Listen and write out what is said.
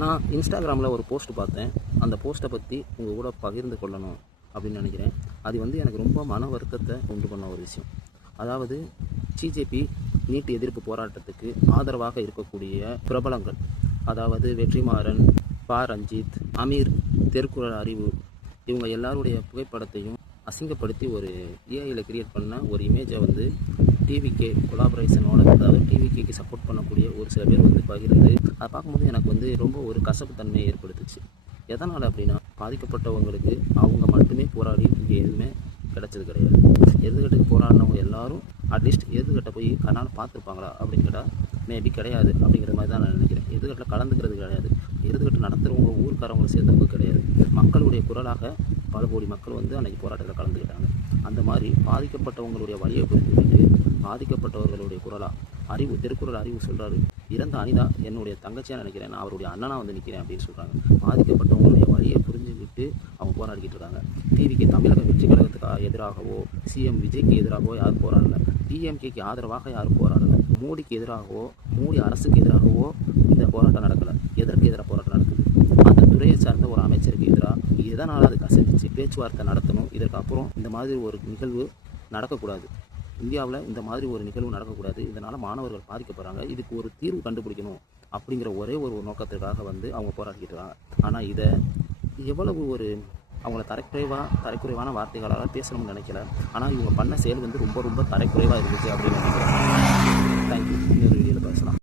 நான் இன்ஸ்டாகிராமில் ஒரு போஸ்ட் பார்த்தேன். அந்த போஸ்ட்டை பற்றி உங்கள் கூட பகிர்ந்து கொள்ளணும் அப்படின்னு நினைக்கிறேன். அது எனக்கு ரொம்ப மன வருத்தத்தை உண்டு பண்ண ஒரு விஷயம். அதாவது சிஜேபி நீட் எதிர்ப்பு போராட்டத்துக்கு ஆதரவாக இருக்கக்கூடிய பிரபலங்கள், அதாவது வெற்றிமாறன், பா ரஞ்சித், அமீர், திருக்குறள் அறிவு, இவங்க எல்லாருடைய புகைப்படத்தையும் அசிங்கப்படுத்தி ஒரு ஏஐயில் கிரியேட் பண்ண ஒரு இமேஜை டிவிகே கொலாபரேஷனோட, அதாவது டிவிகேக்கு சப்போர்ட் பண்ணக்கூடிய ஒரு சில பேர் பகிர்ந்து அதை பார்க்கும்போது எனக்கு ரொம்ப ஒரு கசப்பு தன்மையை ஏற்படுத்துச்சு. எதனால் அப்படின்னா, பாதிக்கப்பட்டவங்களுக்கு அவங்க மட்டுமே போராடி இங்கே எதுவுமே கிடச்சது கிடையாது. எதிர்கட்டுக்கு போராடினவங்க எல்லாரும் அட்லீஸ்ட் எதிர்கட்டை போய் கண்ணால் பார்த்துருப்பாங்களா அப்படின்னு கேட்டால் மேபி கிடையாது அப்படிங்கிற மாதிரி தான் நான் நினைக்கிறேன். எதிர்கட்டில் கலந்துக்கிறது கிடையாது. எதிர்கட்டு நடத்துகிறவங்க ஊருக்காரவங்களை சேர்ந்தவங்க கிடையாது. மக்களுடைய குரலாக பல கோடி மக்கள் அன்றைக்கி போராட்டத்தில் கலந்துக்கிட்டாங்க. அந்த மாதிரி பாதிக்கப்பட்டவங்களுடைய வழியை புரிந்துக்கிட்டு பாதிக்கப்பட்டவர்களுடைய குரலாக திருக்குறள் அறிவு சொல்கிறாரு, இறந்த அனிதா என்னுடைய தங்கச்சியாக நினைக்கிறேன், நான் அவருடைய அண்ணனாக நிற்கிறேன் அப்படின்னு சொல்கிறாங்க. பாதிக்கப்பட்டவங்களுடைய வழியை புரிஞ்சுக்கிட்டு அவங்க போராடிக்கிட்டு இருக்காங்க. டிவிக்கு தமிழக வெற்றி கழகத்துக்கு எதிராகவோ சிஎம் விஜய்க்கு எதிராகவோ யாரும் போராடலை. டிஎம்கேக்கு ஆதரவாக யாரும் போராடலை. மோடிக்கு எதிராகவோ மோடி அரசுக்கு எதிராகவோ இந்த போராட்டம் நடக்கலை. எதற்கு எதிராக போராட்டம் நடக்குது? அந்த துறையை சார்ந்த ஒரு அமைச்சருக்கு எதிராக எதனால் அது கசஞ்சிச்சு? பேச்சுவார்த்தை நடத்தணும். இதற்கு அப்புறம் இந்த மாதிரி ஒரு நிகழ்வு நடக்கக்கூடாது. இந்தியாவில் இந்த மாதிரி ஒரு நிகழ்வு நடக்கக்கூடாது. இதனால் மாணவர்கள் பாதிக்கப்படுறாங்க. இதுக்கு ஒரு தீர்வு கண்டுபிடிக்கணும் அப்படிங்கிற ஒரே ஒரு நோக்கத்திற்காக அவங்க போராடிக்கிட்டு இருக்காங்க. ஆனால் இதை எவ்வளவு அவங்கள தரைக்குறைவான வார்த்தைகளால் பேசணும்னு நினைக்கல. ஆனால் இவங்க பண்ண செயல் ரொம்ப ரொம்ப தரைக்குறைவாக இருந்துச்சு அப்படின்னு நினைக்கிறேன். தேங்க்யூ. இன்னொரு வீடியோவில் பேசலாம்.